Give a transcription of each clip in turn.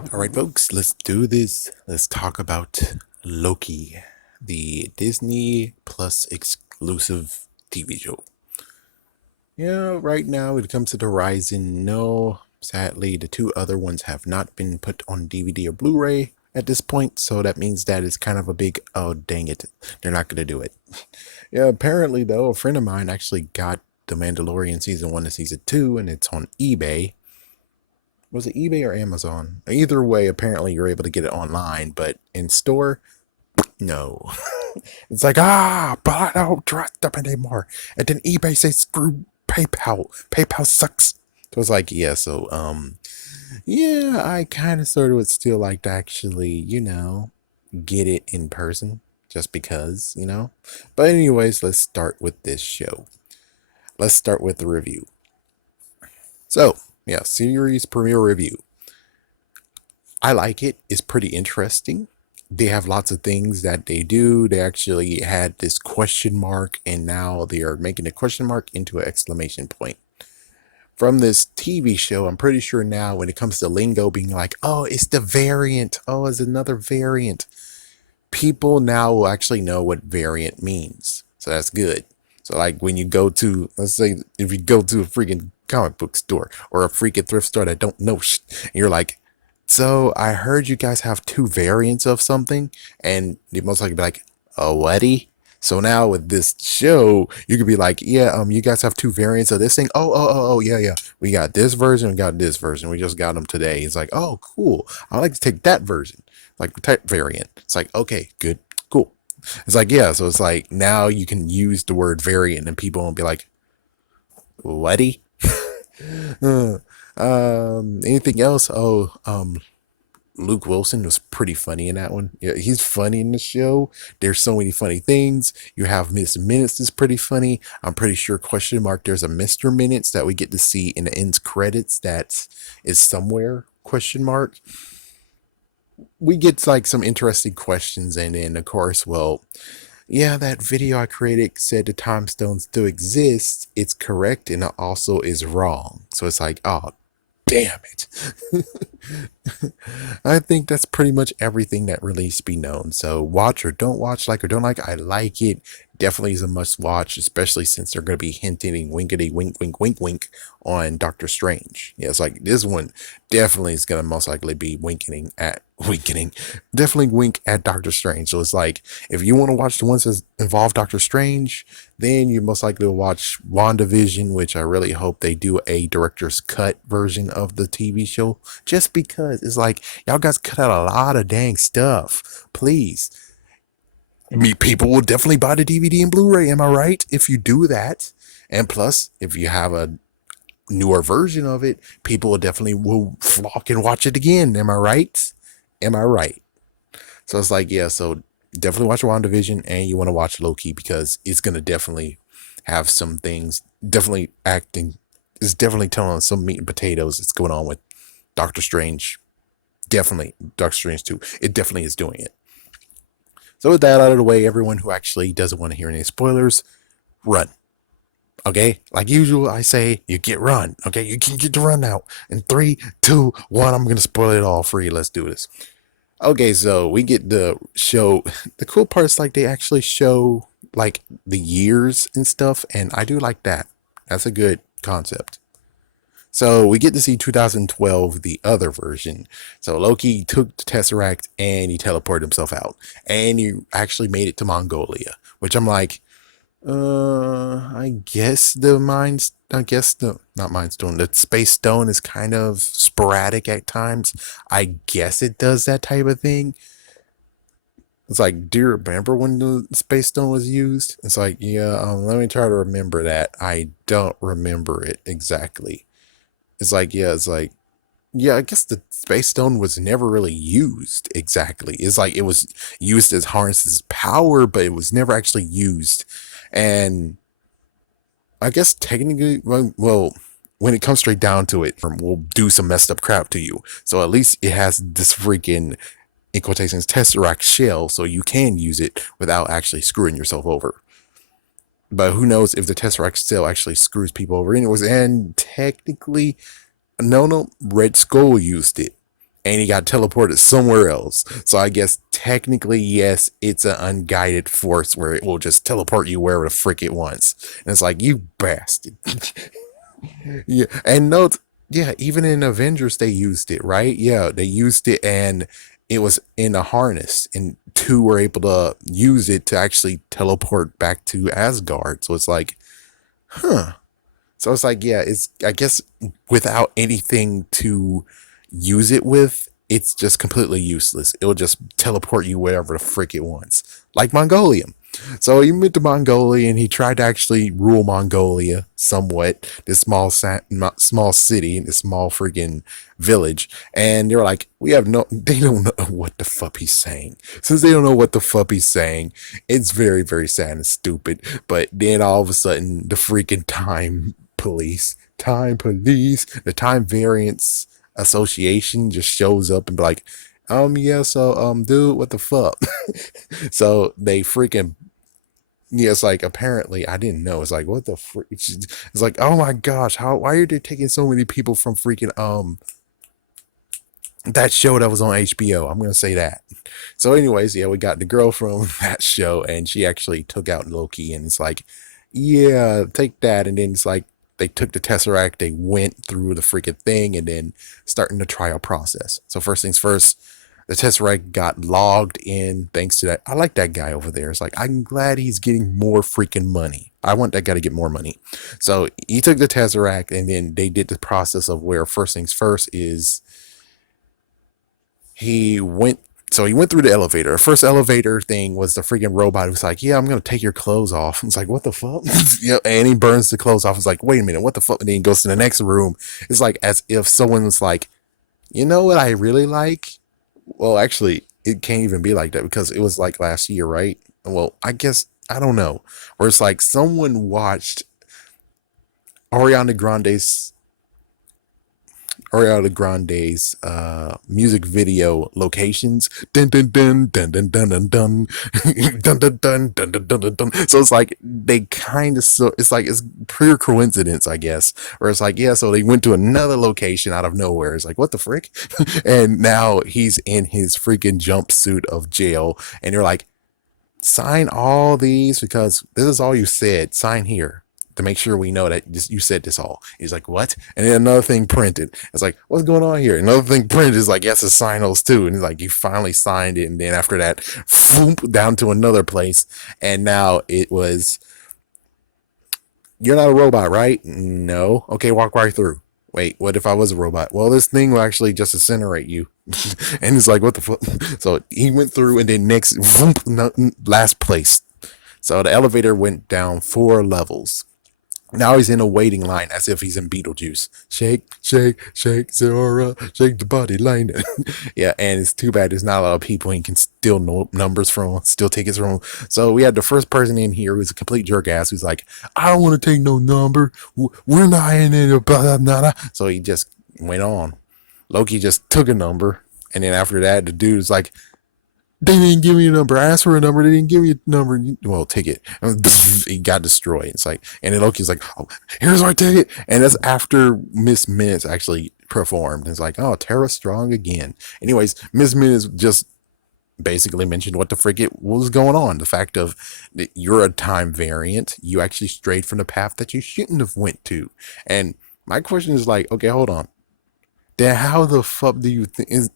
All right, folks, let's do this. Let's talk about Loki, the Disney Plus exclusive TV show. Yeah, right now it comes to the horizon. No, sadly, the two other ones have not been put on DVD or Blu-ray at this point, so that means that it's kind of a big, oh, dang it, they're not going to do it. Yeah, apparently, though, a friend of mine actually got The Mandalorian Season 1 to Season 2, and it's on eBay. Was it eBay or Amazon? Either way, apparently you're able to get it online, but in store, no. It's like, but I don't trust them anymore. And then eBay says, screw PayPal. PayPal sucks. So it's like, yeah, I kind of sort of would still like to actually, get it in person just because. But anyways, let's start with this show. Let's start with the review. So, yeah, series premiere review. I like it. It's pretty interesting. They have lots of things that they do. They actually had this question mark, and now they are making a question mark into an exclamation point. From this TV show, I'm pretty sure now when it comes to lingo being like, oh, it's the variant. Oh, it's another variant. People now will actually know what variant means. So that's good. So like when you go to, let's say if you go to a freaking comic book store or a freaking thrift store that don't know and you're like, so I heard you guys have two variants of something, and they most likely be like, a whaty? So now with this show, you could be like, yeah, you guys have two variants of this thing. Oh, yeah, yeah. We got this version, we got this version. We just got them today. It's like, oh, cool. I like to take that version, like the type variant. It's like, okay, good, cool. It's like, yeah. So it's like now you can use the word variant, and people won't be like, whaty? Anything else? Luke Wilson was pretty funny in that one. Yeah, he's funny in the show. There's so many funny things. You have Miss Minutes is pretty funny. I'm pretty sure question mark there's a Mr. Minutes that we get to see in the ends credits that is somewhere question mark. We get like some interesting questions, and then of course, well, yeah, that video I created said the time stones do exist. It's correct, and it also is wrong. So it's like, oh, damn it. I think that's pretty much everything that really needs to be known. So watch or don't watch, like or don't like. I like it. Definitely is a must watch, especially since they're going to be hinting winkety wink, wink, wink, wink on Doctor Strange. Yeah, it's like this one definitely is going to most likely be winking, definitely wink at Doctor Strange. So it's like, if you want to watch the ones that involve Doctor Strange, then you most likely will watch WandaVision, which I really hope they do a director's cut version of the TV show, just because it's like, y'all guys cut out a lot of dang stuff. Please. People will definitely buy the DVD and Blu-ray, am I right? If you do that. And plus, if you have a newer version of it, people will definitely will flock and watch it again. Am I right? Am I right? So it's like, yeah, so definitely watch WandaVision, and you want to watch Loki because it's going to definitely have some things, definitely acting, it's definitely telling us some meat and potatoes that's going on with Doctor Strange. Definitely, Doctor Strange 2. It definitely is doing it. So with that out of the way, everyone who actually doesn't want to hear any spoilers, run. Okay, like usual, I say you get run. Okay, you can get to run now. In 3, 2, 1, I'm gonna spoil it all for you. Let's do this. Okay, so we get the show. The cool part is like they actually show like the years and stuff, and I do like that. That's a good concept. So we get to see 2012, the other version. So Loki took the Tesseract and he teleported himself out, and he actually made it to Mongolia, which I'm like, I guess the not Mind Stone, the Space Stone is kind of sporadic at times. I guess it does that type of thing. It's like, do you remember when the Space Stone was used? It's like, yeah, let me try to remember that. I don't remember it exactly. It's like, yeah, I guess the Space Stone was never really used exactly. It's like it was used as harnesses power, but it was never actually used. And I guess technically, well, when it comes straight down to it, we'll do some messed up crap to you. So at least it has this freaking, in quotations, Tesseract shell, so you can use it without actually screwing yourself over. But who knows if the Tesseract shell actually screws people over anyways. And technically, no, Red Skull used it. and he got teleported somewhere else. So I guess technically, yes, it's an unguided force where it will just teleport you wherever the frick it wants. And it's like, you bastard. Yeah, and no, yeah, even in Avengers they used it, right? Yeah, they used it, and it was in a harness, and two were able to use it to actually teleport back to Asgard. So it's like, huh. So it's like, yeah, it's, I guess, without anything to use it with, it's just completely useless. It'll just teleport you wherever the frick it wants, like Mongolia. So he went to Mongolia and he tried to actually rule Mongolia somewhat, this small city in this small freaking village. And they're like, we have no, they don't know what the fuck he's saying. Since they don't know what the fuck he's saying, it's very, very sad and stupid. But then all of a sudden, the freaking the time variance association just shows up and be like, yeah, so, dude, what the fuck? So they freaking, yeah, it's like, apparently I didn't know. It's like, what the freak? It's like, oh my gosh, why are they taking so many people from freaking that show that was on HBO? I'm gonna say that. So, anyways, yeah, we got the girl from that show, and she actually took out Loki, and it's like, yeah, take that. And then it's like they took the Tesseract, they went through the freaking thing, and then starting the trial process. So first things first, the Tesseract got logged in thanks to that. I like that guy over there. It's like, I'm glad he's getting more freaking money. I want that guy to get more money. So he took the Tesseract, and then they did the process of where first things first is he went he went through the elevator. The first elevator thing was the freaking robot who was like, yeah, I'm gonna take your clothes off. It's like, what the fuck? Yeah, and he burns the clothes off. It's like, wait a minute, what the fuck? And then he goes to the next room. It's like as if someone was like, you know what I really like? Well, actually, it can't even be like that because it was like last year, right? Well, I guess I don't know. Where it's like someone watched Ariana Grande's Ariana Grande's music video locations. Dun dun dun dun dun dun dun dun dun dun dun dun dun dun dun. So it's like they kind of it's like it's pure coincidence, I guess. Where it's like, yeah, so they went to another location out of nowhere. It's like, what the frick? And now he's in his freaking jumpsuit of jail, and you're like, sign all these because this is all you said. Sign here to make sure we know that you said this all. He's like, what? And then another thing printed. It's like, what's going on here? Another thing printed is like, yes, it's sign those too. And he's like, you finally signed it. And then after that, foomp, down to another place. And now it was, you're not a robot, right? No. Okay, walk right through. Wait, what if I was a robot? Well, this thing will actually just incinerate you. And it's like, what the fuck? So he went through and then next, last place. So the elevator went down 4 levels. Now he's in a waiting line as if he's in Beetlejuice. Shake, shake, shake, Zora, shake the body line. Yeah, and it's too bad there's not a lot of people he can steal numbers from, steal tickets from. So we had the first person in here who's a complete jerk ass who's like, I don't want to take no number. We're not in it. Blah, blah, blah. So he just went on. Loki just took a number. And then after that, the dude was like, they didn't give me a number. I asked for a number. They didn't give me a number. Well, ticket. He got destroyed. It's like, and then Loki's like, oh, here's my ticket. And that's after Miss Minutes actually performed. It's like, oh, Tara Strong again. Anyways, Miss Minutes just basically mentioned what the frick it was going on. The fact of that you're a time variant. You actually strayed from the path that you shouldn't have went to. And my question is like, okay, hold on. Then how the fuck do you think is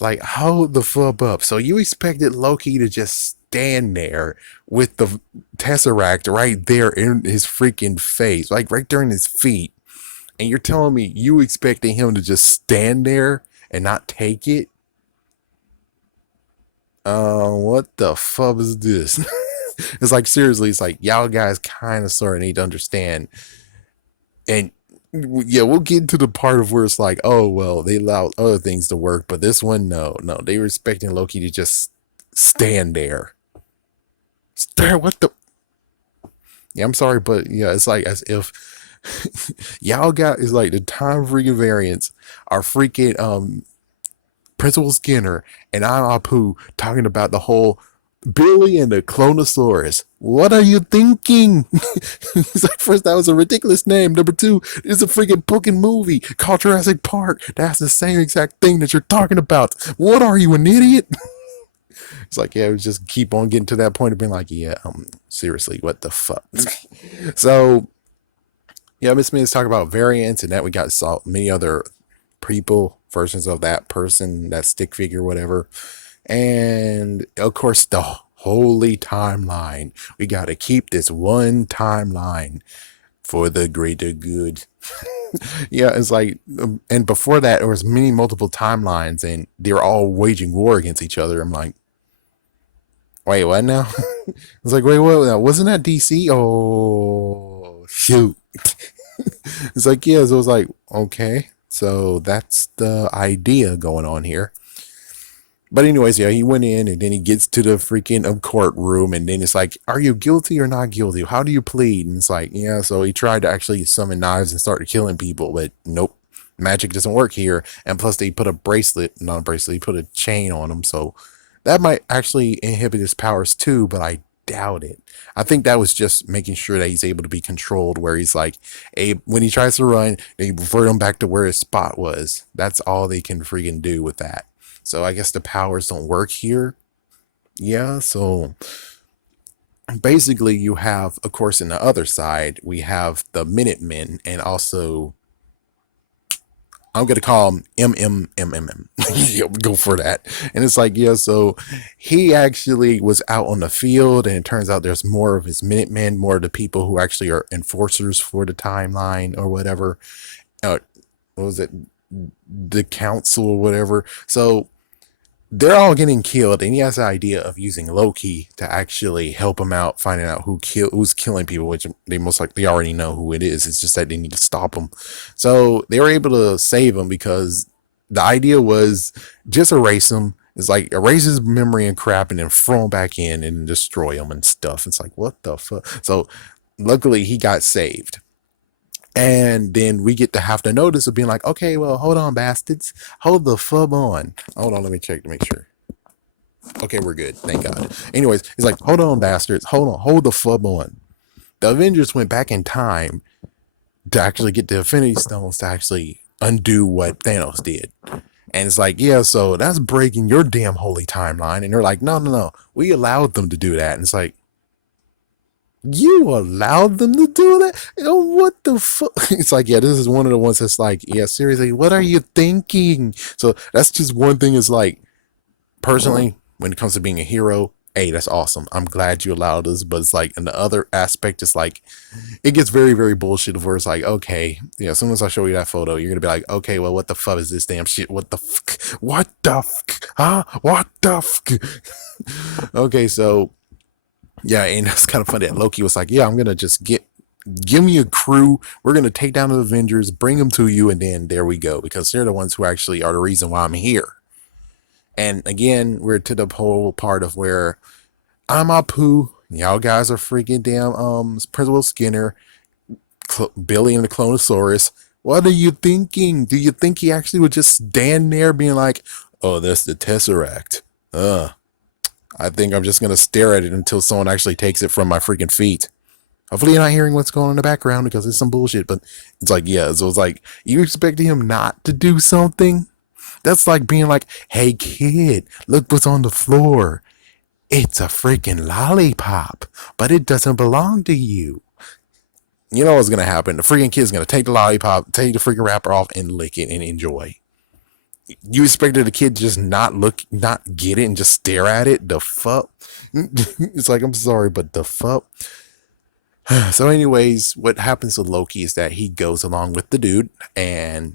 like, hold the fuck up. So you expected Loki to just stand there with the Tesseract right there in his freaking face, like right there in his feet. And you're telling me you expecting him to just stand there and not take it? What the fuck is this? It's like, seriously, it's like, y'all guys kind of sort of need to understand. And yeah, we'll get to the part of where it's like, oh well, they allowed other things to work, but this one, no, they were expecting Loki to just stand there. Stare, what the? Yeah, I'm sorry, but yeah, it's like as if y'all got is like the time freaking variants are freaking Principal Skinner and Anna Apu talking about the whole Billy and the Clonosaurus. What are you thinking? He's like, first, that was a ridiculous name. Number two, it's a freaking fucking movie called Jurassic Park. That's the same exact thing that you're talking about. What are you, an idiot? It's like, yeah, we just keep on getting to that point of being like, yeah, seriously, what the fuck? So, yeah, Miss Minutes talk about variants and that we got saw many other people, versions of that person, that stick figure, whatever. And of course, the holy timeline. We got to keep this one timeline for the greater good. Yeah, it's like, and before that, there was many multiple timelines, and they're all waging war against each other. I'm like, wait, what now? It's like, wait, what? Wasn't that DC? Oh, shoot. It's like, yeah, so it was like, okay, so that's the idea going on here. But anyways, yeah, he went in and then he gets to the freaking courtroom and then it's like, are you guilty or not guilty? How do you plead? And it's like, yeah, so he tried to actually summon knives and start killing people, but nope, magic doesn't work here. And plus they put a bracelet, not a bracelet, he put a chain on him. So that might actually inhibit his powers too, but I doubt it. I think that was just making sure that he's able to be controlled where he's like, when he tries to run, they revert him back to where his spot was. That's all they can freaking do with that. So I guess the powers don't work here. Yeah, so basically you have, of course, in the other side, we have the Minutemen and also I'm gonna call him MMMMM. Yeah, go for that. And it's like, yeah, so he actually was out on the field, and it turns out there's more of his Minutemen, more of the people who actually are enforcers for the timeline or whatever. What was it? The council or whatever. So they're all getting killed, and he has the idea of using Loki to actually help him out, finding out who's killing people, which they most likely already know who it is. It's just that they need to stop him. So they were able to save him because the idea was just erase him. It's like erase his memory and crap, and then throw him back in and destroy him and stuff. It's like, what the fuck? So luckily he got saved. And then we get to have to notice of being like, okay, well, hold on, bastards. Hold the fub on. Hold on, let me check to make sure. Okay, we're good. Thank God. Anyways, it's like, hold on, bastards. Hold on. Hold the fub on. The Avengers went back in time to actually get the Infinity Stones to actually undo what Thanos did. And it's like, yeah, so that's breaking your damn holy timeline. And they're like, no, no, no. We allowed them to do that. And it's like, you allowed them to do that? What the fuck? It's like, yeah, this is one of the ones that's like, yeah, seriously, what are you thinking? So that's just one thing is like, personally, when it comes to being a hero, hey, that's awesome. I'm glad you allowed us. But it's like, in the other aspect, it's like, it gets very, very bullshit where it's like, okay, yeah, as soon as I show you that photo, you're going to be like, okay, well, what the fuck is this damn shit? What the fuck? What the fuck? Huh? What the fuck? Okay, so yeah, and it's kind of funny that Loki was like, yeah, I'm gonna just give me a crew. We're gonna take down the Avengers, bring them to you, and then there we go. Because they're the ones who actually are the reason why I'm here. And again, we're to the whole part of where I'm Apu. Y'all guys are freaking damn Principal Skinner, Billy and the Clonosaurus. What are you thinking? Do you think he actually would just stand there being like, oh, that's the Tesseract? I think I'm just going to stare at it until someone actually takes it from my freaking feet. Hopefully you're not hearing what's going on in the background because it's some bullshit, but it's like, yeah, so it's like, you expecting him not to do something? That's like being like, hey kid, look what's on the floor. It's a freaking lollipop, but it doesn't belong to you. You know what's going to happen. The freaking kid's going to take the lollipop, take the freaking wrapper off and lick it and enjoy. You expected the kid to just not get it and just stare at it? The fuck? It's like, I'm sorry, but the fuck? So anyways, what happens with Loki is that he goes along with the dude and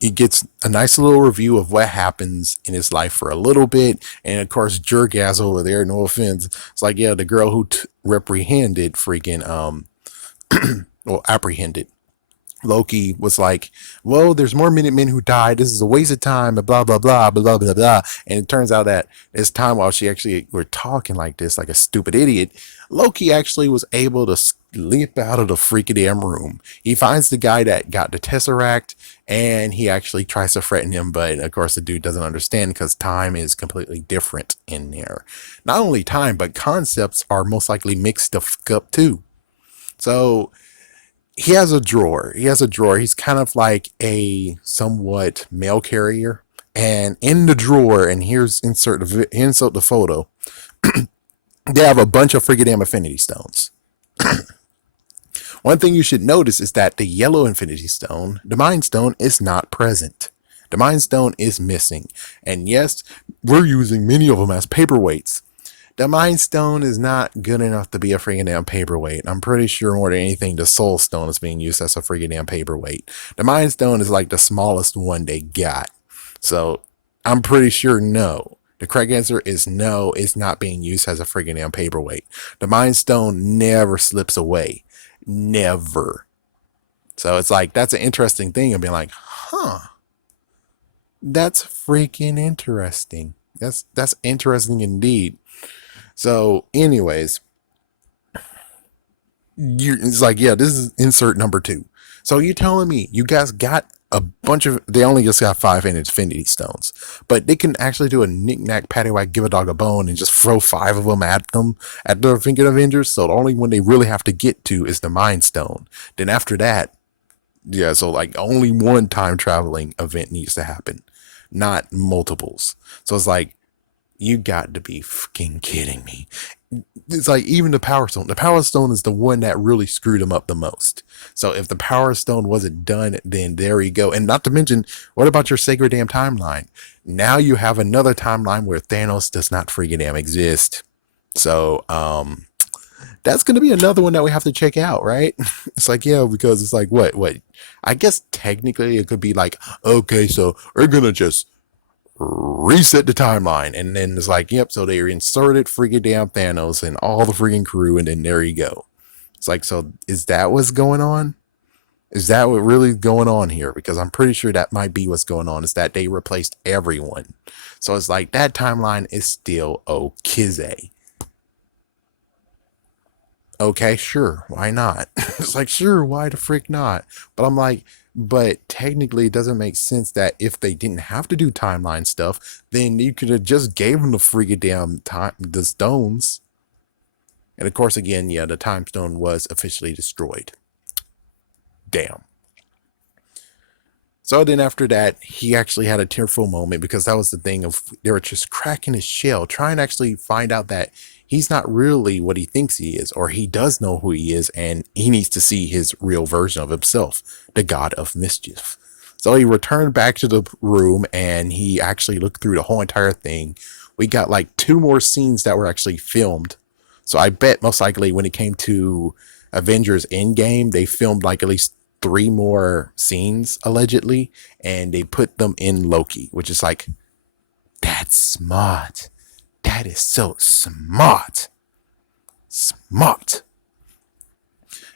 he gets a nice little review of what happens in his life for a little bit. And of course, jerk ass over there, no offense. It's like, yeah, the girl who reprehended freaking, well, apprehended Loki was like, well, there's more Minutemen who died. This is a waste of time, and blah, blah, blah, blah, blah, blah. And it turns out that this time while she actually were talking like this, like a stupid idiot, Loki actually was able to leap out of the freaking damn room. He finds the guy that got the Tesseract, and he actually tries to threaten him, but of course the dude doesn't understand because time is completely different in there. Not only time, but concepts are most likely mixed the fuck up too. So he has a drawer. He's kind of like a somewhat mail carrier. And in the drawer, and here's insert the photo. They have a bunch of freaking damn Infinity Stones. One thing you should notice is that the yellow Infinity Stone, the Mind Stone, is not present. The Mind Stone is missing. And yes, we're using many of them as paperweights. The Mind Stone is not good enough to be a freaking damn paperweight. I'm pretty sure more than anything, the Soul Stone is being used as a freaking damn paperweight. The Mind Stone is like the smallest one they got. So I'm pretty sure no. The correct answer is no, it's not being used as a freaking damn paperweight. The Mind Stone never slips away. Never. So it's like, that's an interesting thing of being like, huh, that's freaking interesting. That's interesting indeed. So anyways, it's like, yeah, this is insert number 2. So you're telling me you guys got a bunch of, they only just got 5 Infinity Stones, but they can actually do a knick-knack, paddywhack, give a dog a bone and just throw 5 of them at the freaking Avengers. So the only one they really have to get to is the Mind Stone. Then after that, yeah, so like only one time traveling event needs to happen, not multiples. So it's like, you got to be fucking kidding me. It's like even the Power Stone. The Power Stone is the one that really screwed him up the most. So if the Power Stone wasn't done, then there you go. And not to mention, what about your Sacred Damn timeline? Now you have another timeline where Thanos does not freaking damn exist. So that's gonna be another one that we have to check out, right? It's like, yeah, because it's like what? I guess technically it could be like, okay, so we're gonna just reset the timeline, and then it's like, yep, so they inserted freaking damn Thanos and all the freaking crew, and then there you go. It's like, so is that what's going on? Is that what really going on here? Because I'm pretty sure that might be what's going on, is that they replaced everyone. So it's like that timeline is still okay. Okay, sure, why not? It's like, sure, why the frick not? But I'm like, but technically it doesn't make sense that if they didn't have to do timeline stuff, then you could have just gave them the freaking damn time, the stones. And of course, again, yeah, the time stone was officially destroyed. Damn. So then after that, he actually had a tearful moment, because that was the thing of, they were just cracking his shell, trying to actually find out that he's not really what he thinks he is, or he does know who he is, and he needs to see his real version of himself, the God of Mischief. So he returned back to the room, and he actually looked through the whole entire thing. We got like 2 more scenes that were actually filmed. So I bet most likely when it came to Avengers Endgame, they filmed like at least 3 more scenes allegedly, and they put them in Loki, which is like, that's smart. That is so smart. Smart.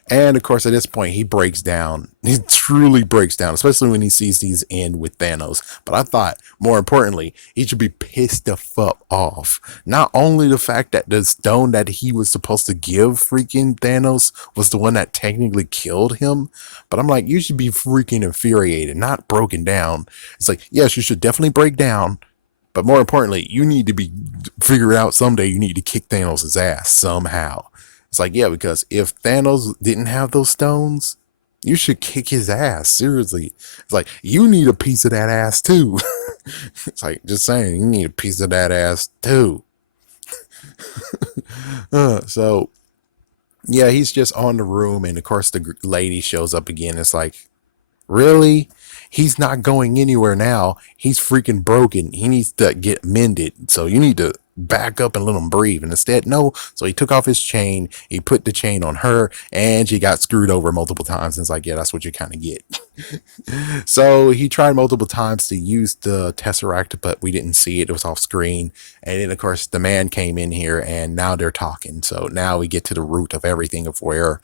And of course, at this point, he breaks down. He truly breaks down, especially when he sees these end with Thanos. But I thought, more importantly, he should be pissed the fuck off. Not only the fact that the stone that he was supposed to give freaking Thanos was the one that technically killed him, but I'm like, you should be freaking infuriated, not broken down. It's like, yes, you should definitely break down. But more importantly, you need to be figure out someday you need to kick Thanos' ass somehow. It's like, yeah, because if Thanos didn't have those stones, you should kick his ass. Seriously. It's like, you need a piece of that ass too. It's like, just saying, you need a piece of that ass too. So, yeah, he's just on the room, and of course the lady shows up again. It's like, really? He's not going anywhere now. He's freaking broken. He needs to get mended. So you need to back up and let him breathe. And instead, no. So he took off his chain. He put the chain on her, and she got screwed over multiple times. And it's like, yeah, that's what you kind of get. So he tried multiple times to use the Tesseract, but we didn't see it. It was off screen. And then, of course, the man came in here, and now they're talking. So now we get to the root of everything, of where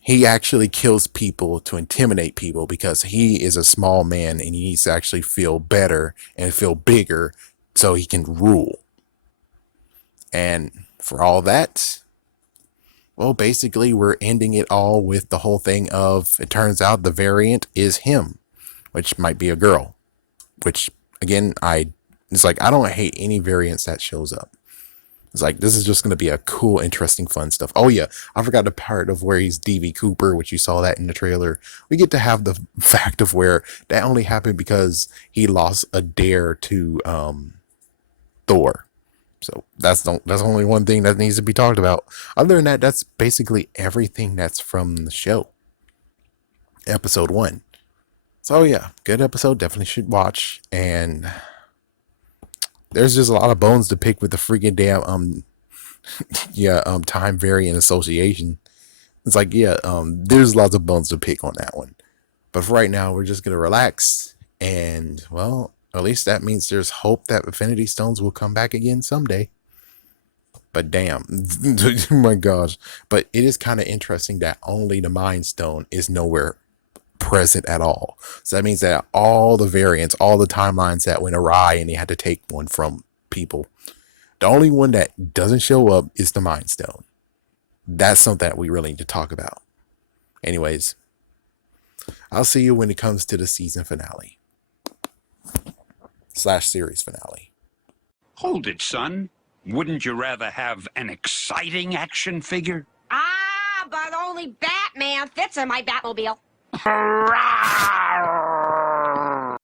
he actually kills people to intimidate people, because he is a small man and he needs to actually feel better and feel bigger so he can rule. And for all that, Well, basically, we're ending it all with the whole thing of it turns out the variant is him, which might be a girl. Which again, it's like I don't hate any variants that shows up. It's like this is just going to be a cool, interesting, fun stuff. Oh yeah, I forgot the part of where he's DV Cooper, which you saw that in the trailer. We get to have the fact of where that only happened because he lost a dare to Thor. So that's only one thing that needs to be talked about. Other than that, that's basically everything that's from the show. Episode 1. So yeah, good episode. Definitely should watch. And there's just a lot of bones to pick with the freaking damn time variant association. It's like there's lots of bones to pick on that one. But for right now, we're just gonna relax, and well, at least that means there's hope that Infinity Stones will come back again someday. But damn, oh my gosh! But it is kind of interesting that only the Mind Stone is nowhere present at all. So that means that all the variants, all the timelines that went awry, and they had to take one from people. The only one that doesn't show up is the Mind Stone. That's something that we really need to talk about. Anyways, I'll see you when it comes to the season finale / series finale. Hold it, son. Wouldn't you rather have an exciting action figure? Ah, but only Batman fits in my Batmobile. Hurrah!